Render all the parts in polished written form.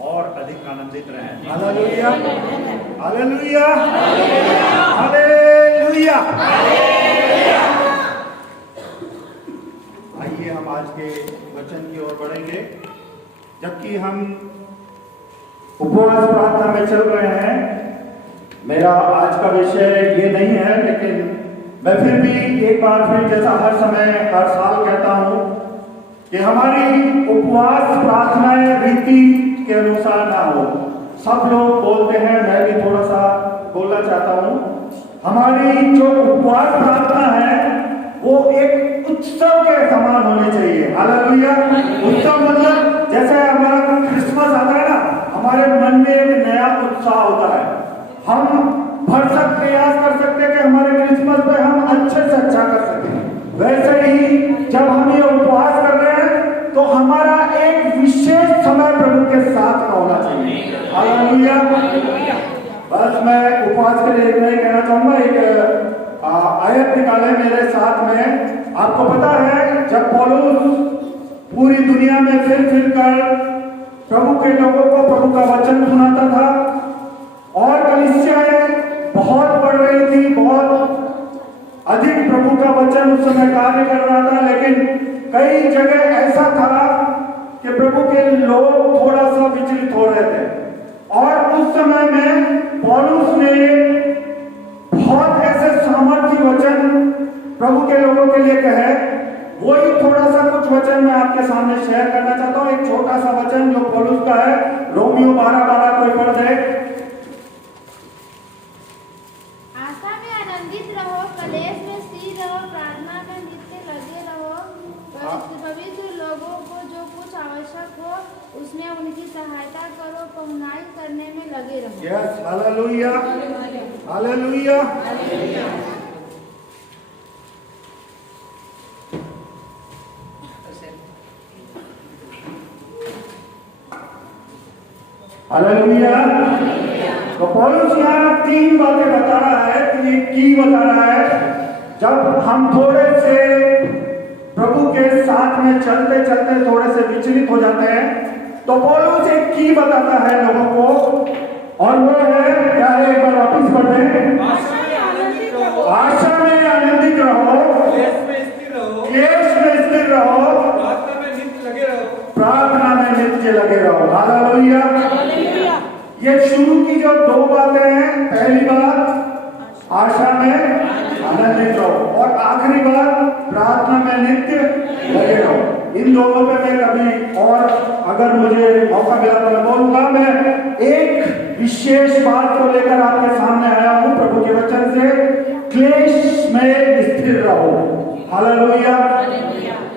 और अधिक आनंदित रहें। Hallelujah, hallelujah, hallelujah. आइए हम आज के वचन की ओर बढ़ेंगे। जबकि हम उपवास प्रार्थना में चल रहे हैं, मेरा आज का विषय ये नहीं है, लेकिन मैं फिर भी एक बार फिर जैसा हर समय हर साल कहता हूँ कि हमारी उपवास प्रार्थनाएं रीति के अनुसार ना हो। सब लोग बोलते हैं, मैं भी थोड़ा सा बोलना चाहता हूँ। हमारी जो उपवास प्रार्थना है वो एक उत्सव के समान होनी चाहिए। हालेलुया। उत्सव मतलब जैसे हमारा क्रिसमस आता है ना, हमारे मन में एक नया उत्साह होता है। हम भरसक प्रयास कर सकते हैं कि हमारे क्रिसमस पे हम अच्छे से अच्छा कर सकें। वैसे ही जब हम ये उपवास कर रहे हैं तो हमारा एक विशेष समय प्रभु के साथ का होना चाहिए। हालेलुया। बस मैं उपवास के लिए इतना ही कहना चाहूंगा। एक आयत निकाले मेरे साथ में। आपको पता है, जब पौलुस पूरी दुनिया में फिर कर प्रभु के लोगों को प्रभु का वचन सुनाता था और कलीसियाएं बहुत बढ़ रही थी, बहुत अधिक प्रभु का वचन उस समय कार्य कर रहा था, लेकिन कई जगह ऐसा था कि प्रभु के लोग थोड़ा सा विचलित हो रहे थे। और उस समय में पौलुस ने बहुत ऐसे सामर्थ्य वचन प्रभु के लोगों के लिए कहे। वही थोड़ा सा कुछ वचन मैं आपके सामने शेयर करना चाहता हूँ। एक छोटा सा वचन जो पौलुस का है, रोमियो 12:12 कोई पढ़ दे। आशा में आनंदित रहो, कलेश में स्थिर रहो, प्रार्थना में नित्य लगे रहो, पवित्र लोगों को जो कुछ आवश्यक हो उसमें उनकी सहायता करो, पहुंचाई करने में लगे रहो। Yes, hallelujah, hallelujah. हालेलुया। तो पौलुस यहाँ 3 बातें बता रहा है कि ये की बता रहा है। जब हम थोड़े से प्रभु के साथ में चलते चलते थोड़े से विचलित हो जाते हैं तो पौलुस एक की बताता है लोगों को, और वो है क्या है? एक बार वापिस पढ़ दें। आशा में आनंदित रहो, क्लेश में स्थिर रहो, प्रार्थना में नित्य लगे रहो। हालेलुया। ये शुरू की जो 2 बातें हैं, पहली बात आशा में आनंदित रहो और आखिरी बात प्रार्थना में नित्य लगे रहो। इन दोनों पे मैं कभी और अगर मुझे मौका मिला तो मैं बोलूंगा। मैं एक विशेष बात को लेकर आपके सामने आया हूं प्रभु के वचन से, क्लेश में स्थिर रहो। Hallelujah,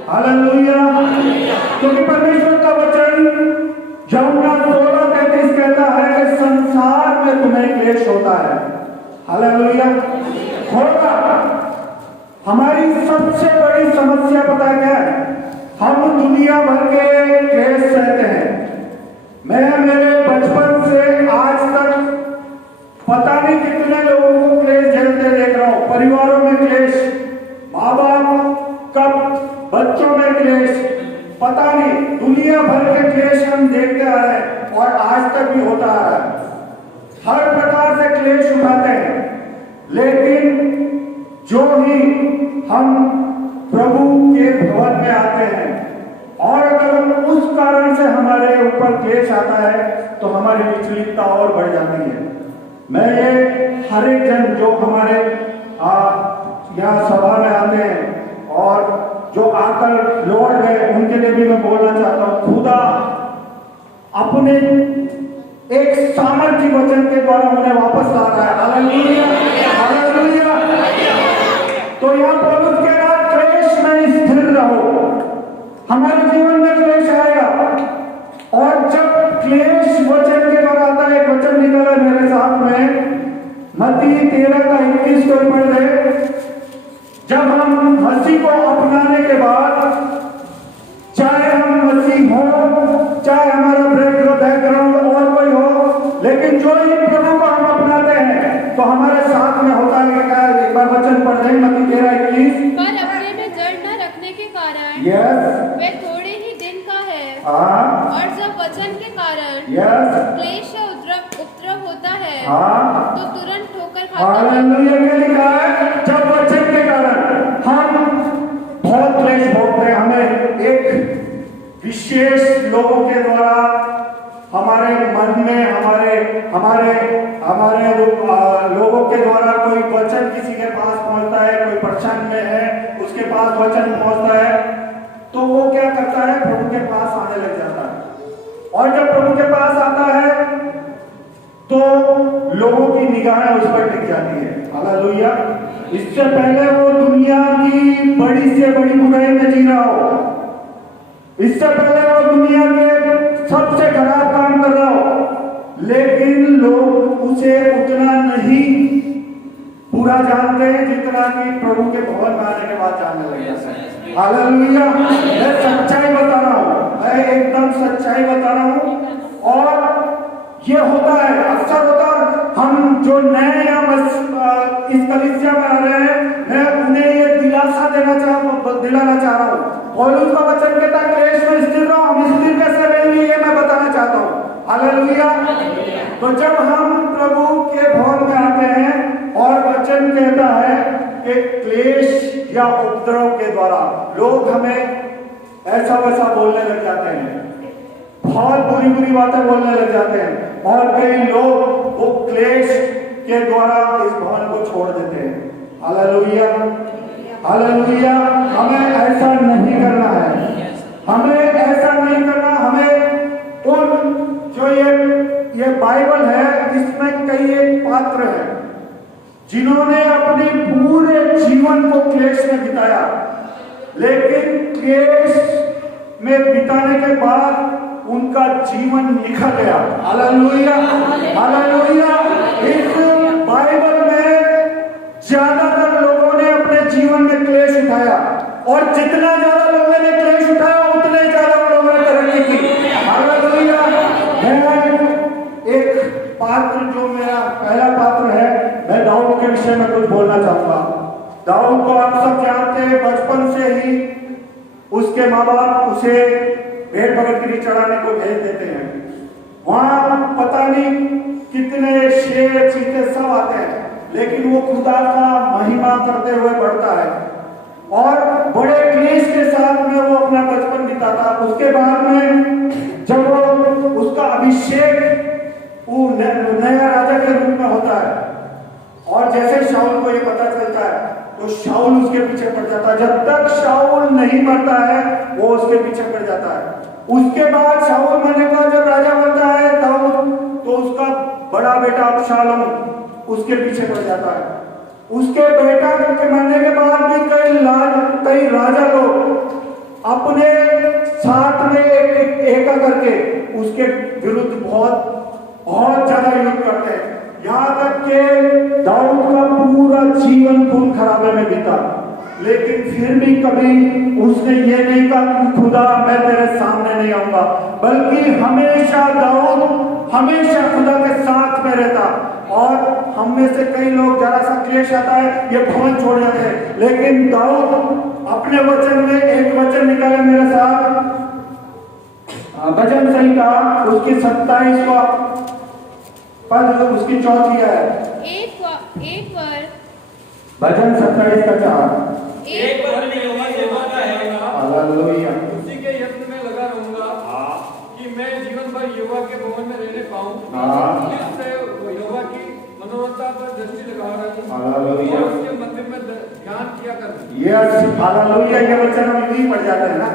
hallelujah. क्योंकि परमेश्वर का वचन यूहन्ना 16:33 कहता है कि संसार में तुम्हें क्लेश होता है। हालेलुया, होगा। हमारी सबसे बड़ी समस्या पता है क्या है? हम दुनिया भर के क्लेश सहते हैं। मैं मेरे बचपन से आज तक पता नहीं कितने लोगों को क्लेश झेलते देख रहा हूं। परिवारों में क्लेश, माँ बाप का बच्चों में क्लेश, पता नहीं दुनिया भर के क्लेश हम देखते आ रहे हैं और आज तक भी होता आ रहा है। हर प्रकार से क्लेश उठाते हैं, लेकिन जो ही हम प्रभु के भवन में आते हैं और अगर उस कारण से हमारे ऊपर क्लेश आता है तो हमारी विचलितता और बढ़ जाती है। मैं ये हर एक जन जो हमारे यहाँ सभा में आते हैं और जो आकर लौट गए उनके लिए भी मैं बोलना चाहता हूँ, खुदा अपने एक सामर्थ्य वचन के द्वारा उन्हें वापस ला रहा है। Hallelujah, hallelujah. तो यहाँ पौलुस कह रहा है क्लेश में स्थिर रहो। हमारे जीवन में क्लेश आएगा और जब क्लेश वचन के द्वारा आता है, एक वचन निकला मेरे साथ में, मत्ती 13:21 को पढ़ रहे। जब हम मसीह को अपनाने के बाद, चाहे हम मसीह हो, चाहे हमारा बैकग्राउंड और कोई हो, लेकिन जो ही प्रभु को हम अपनाते हैं तो हमारे साथ में होता है क्या? एक बार वचन पढ़ रहे मत्ती 13:21। पर अपने में जड़ न रखने के कारण यस, वे थोड़े ही दिन का है, और जब वचन के कारण यस, क्लेश या उपद्रव होता है हाँ, तो तुरंत ठोकर खाता है। हालेलुया। क्या लिखा है? जब वचन के कारण हम बहुत क्लेश भोगते हैं, हमें एक विशेष लोगों के द्वारा हमारे मन में हमारे हमारे हमारे लोगों के द्वारा कोई वचन किसी के पास पहुंचता है, कोई परेशान में है, उसके पास वचन पहुंचता है, तो वो क्या करता है? प्रभु के पास आने लग जाता है। और जब प्रभु के पास आता है तो लोगों की निगाहें उस पर टिक जाती है। हालेलुया। इससे पहले वो दुनिया की बड़ी से बड़ी बुराई में जी रहा हो, इससे पहले वो दुनिया के सबसे खराब काम कर रहा हो, लेकिन लोग उसे उतना नहीं बुरा जानते हैं जितना कि प्रभु के भवन में आने के बाद जानने लग जाते हैं। हालेलुया। मैं सच्चाई बता रहा हूँ, मैं एकदम सच्चाई बता रहा हूँ। और ये होता है, अक्सर होता है। हम जो नए या इस कलीसिया में आ रहे हैं, मैं उन्हें ये दिलासा दिलाना चाह रहा हूँ। पौलुस का वचन कहता है क्लेश में स्थिर रहो, हम स्थिर कैसे रहेंगे ये मैं बताना चाहता हूँ। हालेलुया। तो जब हम प्रभु के भवन में आते हैं और वचन कहता है कि क्लेश या उपद्रव के द्वारा लोग हमें ऐसा वैसा बोलने लग जाते हैं, बहुत बुरी बुरी बातें बोलने लग जाते हैं, और कई लोग वो क्लेश के द्वारा इस भवन को छोड़ देते हैं। Hallelujah, hallelujah. हमें ऐसा नहीं करना है, हमें ऐसा नहीं करना। हमें उन जो ये बाइबल है, इसमें कई एक पात्र हैं जिन्होंने अपने पूरे जीवन को क्लेश में बिताया, लेकिन क्लेश में बिताने के बाद उनका जीवन निखर गया। Hallelujah, hallelujah. इस बाइबल में ज्यादातर लोगों ने अपने जीवन में क्लेश उठाया, और जितना ज्यादा लोगों ने क्लेश उठाया उतने ज्यादा लोगों ने तरक्की की। हालेलुया। एक पात्र जो मेरा पहला पात्र है, मैं दाऊद के विषय में कुछ बोलना चाहूंगा। दाऊद को आप सब जानते हैं, बचपन से ही उसके माँ बाप उसे भेड़ बकरी चढ़ाने को भेज देते हैं। वहां पता नहीं कितने शेर चीते सब आते हैं, लेकिन वो खुदा का महिमा करते हुए बढ़ता है और बड़े क्लेश के साथ में वो अपना बचपन बिताता। उसके बाद में जब वो उसका अभिषेक वो नया राजा के रूप में होता है, और जैसे शाऊल को ये पता चलता है तो शाऊल उसके पीछे पड़ जाता है। जब तक शाऊल नहीं मरता है वो उसके पीछे पड़ जाता है। उसके बाद शाऊल मरने के बाद जब राजा बनता है दाऊद, तो उसका बड़ा बेटा अबशालोम उसके पीछे पड़ जाता है। उसके बेटा के मरने के बाद भी कई राजा लोग अपने साथ में एका करके उसके विरुद्ध बहुत ज्यादा युद्ध करते हैं, यहाँ तक कि दाऊद का पूरा जीवन खून खराबे में बीता, लेकिन फिर भी कभी उसने ये नहीं कहा कि खुदा मैं तेरे सामने नहीं आऊंगा, बल्कि हमेशा दाऊद हमेशा खुदा के साथ में रहता। और हम में से कई लोग जरा सा क्लेश आता है ये भवन छोड़ जाते हैं, लेकिन दाऊद अपने वचन में एक वचन निकाले मेरे साथ, भजन संहिता उसकी 27 का पद उसकी चौथी है। एक बार भजन 27 का 4। एक बार मैं यहोवा से मांगा है, हालेलुया। उसी के यत्न में लगा रहूंगा कि मैं जीवन भर यहोवा के भवन में रहने पाऊं। इससे यहोवा की मनोरथा पर दृष्टि लगा रहा हूं और उसके मंदिर में ध्यान किया करूं। Yes, hallelujah. ये वचन हम यूं ही पढ़ जाते हैं ना।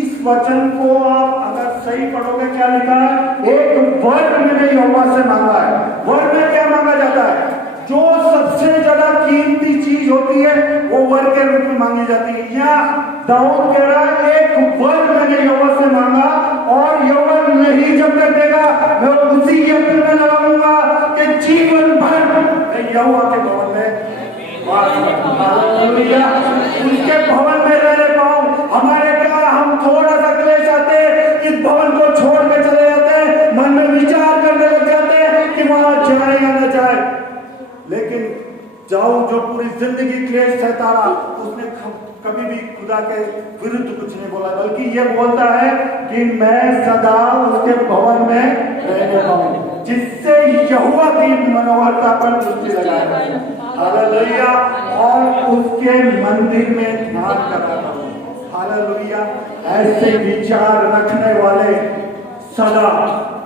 इस वचन को आप अगर सही पढ़ोगे, क्या लिखा है? एक वर मैंने यहोवा से मांगा है। वर में क्या मांगा जाता है? जो सबसे ज्यादा कीमती चीज होती है वो वर के रूप में मांगी जाती है। यहाँ दाऊद कह रहा है एक वर मैंने यहोवा से मांगा, और यहोवा नहीं जब तक देगा मैं उसी के यत्न में लगाऊंगा कि जीवन भर मैं यहोवा के भवन में हालेलुया उसके भवन में रहने पाऊं। हमारे क्या हम थोड़ा सा क्लेश आते इस भवन को छोड़ के चले जाते हैं, मन में विचार करने लग जाते हैं कि वहां जाए या न जाए, लेकिन जाओ जो पूरी जिंदगी क्लेश सहता रहा, उसने कभी भी खुदा के विरुद्ध कुछ नहीं बोला, बल्कि ये बोलता है कि मैं सदा उसके भवन में रहने पाऊं, जिससे यहोवा की मनोहरता पर दृष्टि लगाए, हालेलुया, और उसके मंदिर में ध्यान करता हूं, हालेलुया। ऐसे विचार रखने वाले सदा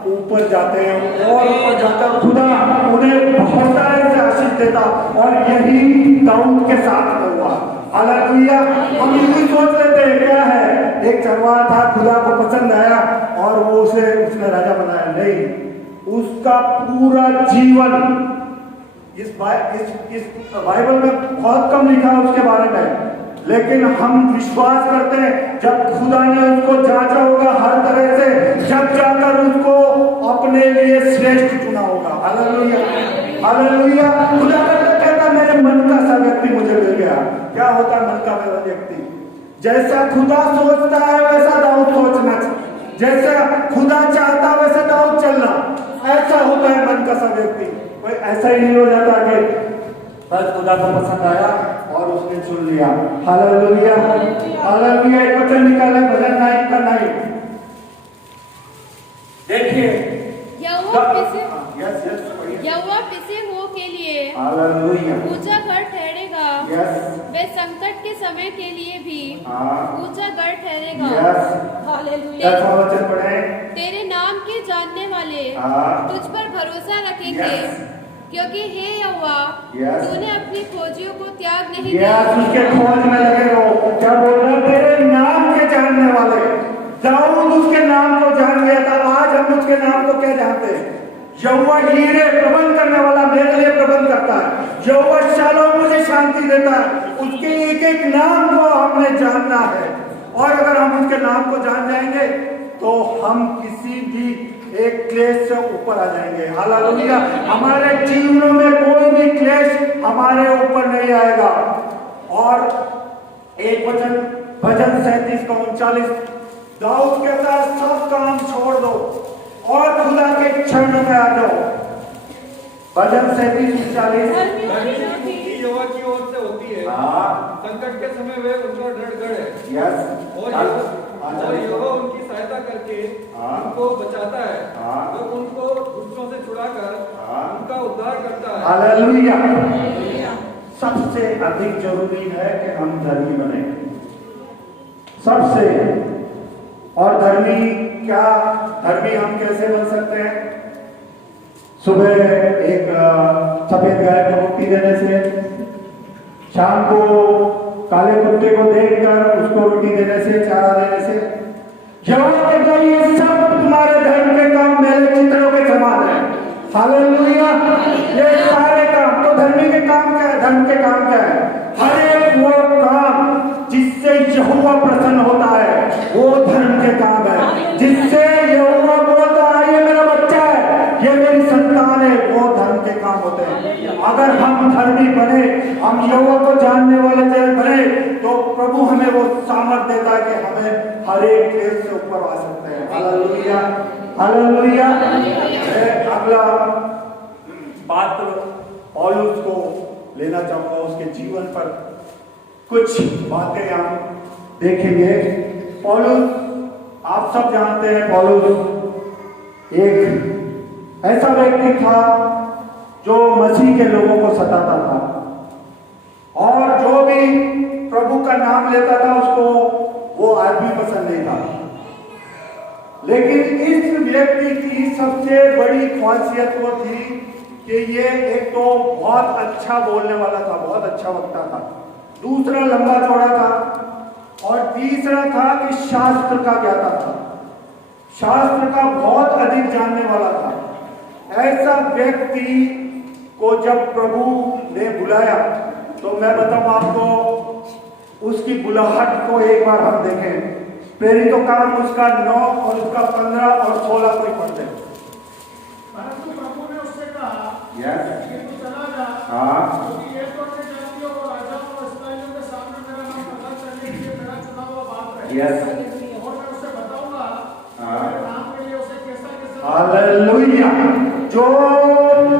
ऊपर जाते हैं और ऊपर जाकर खुदा उन्हें बहुत सारे से आशीष देता, और यही दाऊद के साथ हुआ, हालेलुया। हम यूं सोच लेते हैं क्या है, एक चरवाहा था, खुदा को पसंद आया और वो उसने राजा बनाया, नहीं, उसका पूरा जीवन इस बाइबल में बहुत कम लिखा है उसके बारे में, लेकिन हम विश्वास करते हैं जब खुदा ने उसको जांचा होगा हर तरह से, जब जाकर उसको अपने लिए श्रेष्ठ चुना होगा, हालेलुया, हालेलुया। खुदा कहता मेरे मन का सा व्यक्ति मुझे मिल गया। क्या होता है मन का व्यक्ति? जैसा खुदा सोचता है वैसा दाऊद सोचना, जैसा खुदा चाहता वैसा दाऊद चलना, ऐसा होता है मन का सा व्यक्ति। कोई ऐसा ही नहीं हो जाता कि बस खुदा को पसंद आया और उसने चुन लिया, हालेलुया, हालेलुया। एक वचन निकाले भजन 9 का 9, देखिए यहोवा पिसे हुओं के लिए हालेलुया ऊंचा गढ़ ठहरेगा, वे संकट के समय के लिए भी ऊंचा गढ़ ठहरेगा, हालेलुया। वचन पढ़े, तेरे नाम के जानने वाले तुझ पर भरोसा रखेंगे, क्योंकि हे यहोवा तूने अपनी खोजियों को त्याग नहीं दिया। उसके खोज में लगे रहो। क्या बोल रहा है? तेरे नाम के जानने वाले। दाऊद उसके नाम को जान गया था, आज हम उसके नाम को क्या जानते हैं? यहोवा हीरे प्रबंध करने वाला मेरे लिए प्रबंध करता है, यहोवा शालोम मुझे शांति देता है, उसके एक एक नाम को हमने जानना है, और अगर हम उसके नाम को जान जाएंगे तो हम किसी भी एक क्लेश से ऊपर आ जाएंगे, हालेलुया। हमारे जीवनों में कोई भी क्लेश हमारे ऊपर नहीं आएगा। और एक वचन भजन 37 का 39, दाऊद कहता है सब काम छोड़ दो और खुदा के चरणों में आ जाओ। भजन 37 40 यहोवा की ओर से होती है, संकट के समय वे उनका गढ़ है, और यहोवा उनकी सहायता करके उनको बचाता है, वो उनको दुष्टों से छुड़ाकर उनका उद्धार करता है, हालेलुया। सबसे अधिक जरूरी है कि हम धर्मी बने, सबसे। और धर्मी क्या, धर्मी हम कैसे बन सकते हैं? सुबह एक सफेद गाय को रोटी देने से, शाम को काले कुत्ते को देखकर उसको रोटी देने से, चारा देने से। ये सब तुम्हारे धर्म के काम मेरे चित्रों के समान है, हालेलुया। ये सारे काम, तो धर्मी के काम क्या है? धर्म के काम क्या है? हर एक वो काम जिससे यहोवा प्रसन्न होता है वो धर्म के काम है, जिससे यहोवा बोलता है ये मेरा बच्चा है, ये मेरी संतान है, वो धर्म के काम होते हैं। अगर हम धर्मी बने, हम यहोवा को जानने वाले बने, तो प्रभु हमें वो सामर्थ देता है कि हमें हर एक क्लेश से ऊपर आ सकते हैं, हालेलुया, हालेलुया। अगला बात पौलुस को लेना चाहूंगा, उसके जीवन पर कुछ बातें हम देखेंगे। पौलुस, आप सब जानते हैं, पौलुस एक ऐसा व्यक्ति था जो मसीह के लोगों को सताता था, और जो भी प्रभु का नाम लेता था उसको वो आदमी पसंद नहीं था। लेकिन इस व्यक्ति की सबसे बड़ी खासियत वो थी कि ये एक तो बहुत अच्छा बोलने वाला था, बहुत अच्छा वक्ता था, दूसरा लंबा चौड़ा था, और तीसरा था कि शास्त्र का ज्ञाता था, शास्त्र का बहुत अधिक जानने वाला था। ऐसा व्यक्ति को जब प्रभु ने बुलाया, तो मैं बताऊं आपको उसकी बुलाहट को एक बार हम देखें। प्रेरितों का काम उसका 9 और उसका 15 और 16 को पढ़ते हैं। परंतु प्रभु ने उससे कहा, यस, कि तू चला जा, क्योंकि ये तो अन्य जातियों और राजाओं और इस्राएलियों के सामने मेरा नाम प्रकट करने के लिए मेरा चुना हुआ बात है। यस, और मैं उसे बताऊंगा मेरे नाम के लिए उसे कैसा हालेलुया। जो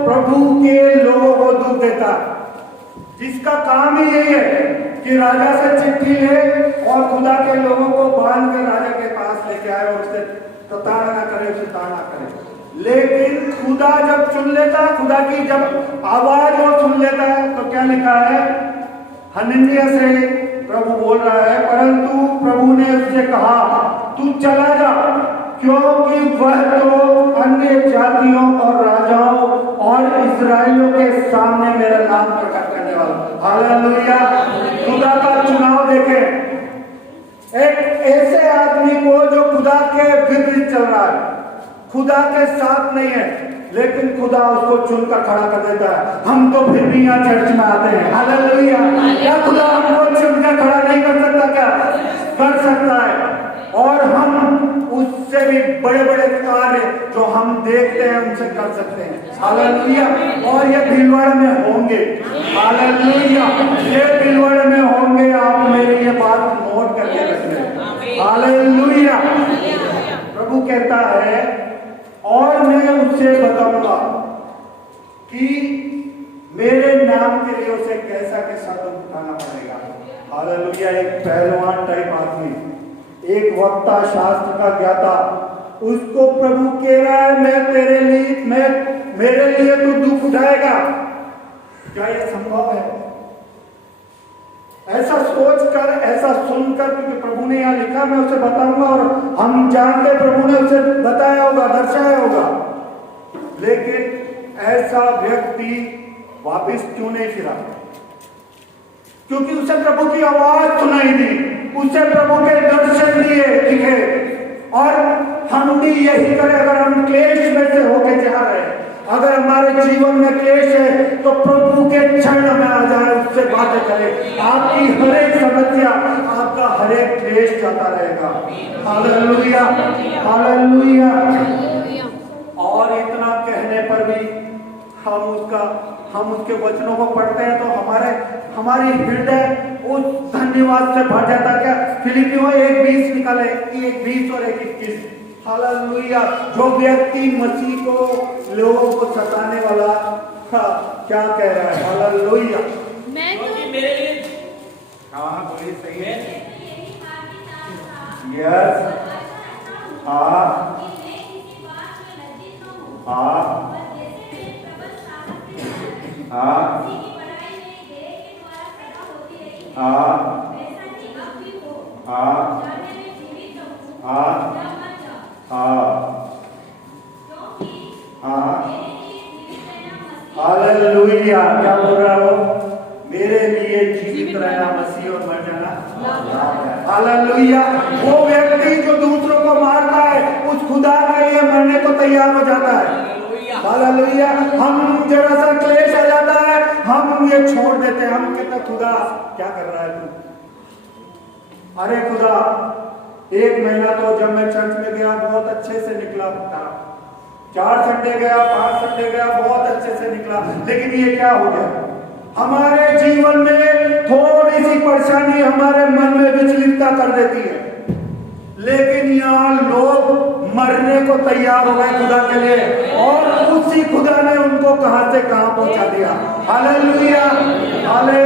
प्रभु के लोगों को दुख देता, जिसका काम ही यही है कि राजा से चिट्ठी ले और खुदा के लोगों को बांध कर राजा के पास लेके आए और उससे ताड़ना करे, उसे ताड़ना करे। लेकिन खुदा जब सुन लेता, खुदा की जब आवाज वो सुन लेता है, तो क्या लिखा है? हनन्याह से प्रभु बोल रहा है, परंतु प्रभु ने उससे कहा तू चला जा, क्योंकि वह तो अन्य जातियों और राजाओं और इस्राएलियों के सामने मेरा नाम प्रकट करने वाला। हालेलुया। खुदा का चुनाव देखें, एक ऐसे आदमी को जो खुदा के विपरीत चल रहा है, खुदा के साथ नहीं है, लेकिन खुदा उसको चुनकर खड़ा कर देता है। हम तो फिर भी यहाँ चर्च में आते हैं। हालेलुया। क्या खुदा हमको चुनकर खड़ा नहीं कर सकता? क्या कर सकता है। और हम उससे भी बड़े बड़े कार्य जो हम देखते हैं उनसे कर सकते हैं। हालेलुया। और ये भीलवाड़ा में होंगे। हालेलुया। ये भीलवाड़ा में होंगे। आप मेरी ये बात नोट करके रख लें। हालेलुया। प्रभु कहता है और मैं उससे बताऊंगा कि मेरे नाम के लिए उसे कैसा कैसा तो उठाना पड़ेगा। हालेलुया। एक पहलवान टाइप आदमी, एक वक्ता, शास्त्र का ज्ञाता, उसको प्रभु कह रहा है मेरे लिए तो दुख उठाएगा। क्या यह संभव है? ऐसा सोचकर, ऐसा सुनकर, क्योंकि प्रभु ने यहाँ लिखा, मैं उसे बताऊंगा, और हम जानते प्रभु ने उसे बताया होगा, दर्शाया होगा। लेकिन ऐसा व्यक्ति वापस क्यों नहीं फिरा? क्योंकि उसे प्रभु की आवाज सुनाई दी, उसे प्रभु के दर्शन दिखे। और हम भी यही करें। अगर हम क्लेश में से होके जा रहे हैं, अगर हमारे जीवन में क्लेश है, तो प्रभु के चरण में आ जाए, उससे बातें करें। आपकी हर एक समस्या, आपका हर एक क्लेश जाता रहेगा। हालेलुया। हालेलुया। और इतना कहने पर भी हम उसके वचनों को पढ़ते हैं तो हमारी हृदय उस धन्यवाद से भर जाता। क्या फिलिपियों 1:20 निकाले, 1:20 और 1:21। हालेलुया। जो व्यक्ति मसीह को, लोगों को सताने वाला, क्या कह रहा है? हालेलुया। मैं तो मेरे लिए, हाँ बोलिए, सही है। यस। हाँ हाँ हाँ हालेलुया। क्या बोल रहा हो? मेरे लिए जीवित रहना मसीह और मर जाना। हालेलुया। वो व्यक्ति जो दूसरों को मारता है, उस खुदा के लिए मरने को तैयार हो जाता है। हालेलुया। हम जरा सा क्लेश आ जाता है, हम ये छोड़ देते हैं। हम कहते खुदा क्या कर रहा है तू? अरे खुदा, एक महीना तो जब मैं चर्च में गया बहुत अच्छे से निकला था, 4 संडे गया, 5 संडे गया, बहुत अच्छे से निकला। लेकिन ये क्या हो गया? हमारे जीवन में थोड़ी सी परेशानी हमारे मन में विचलितता कर देती है। लेकिन यहाँ लोग मरने को तैयार हो गए खुदा के लिए, और उसी खुदा ने उनको कहां से कहां पहुंचा दिया। हालेलुया। हालेलुया।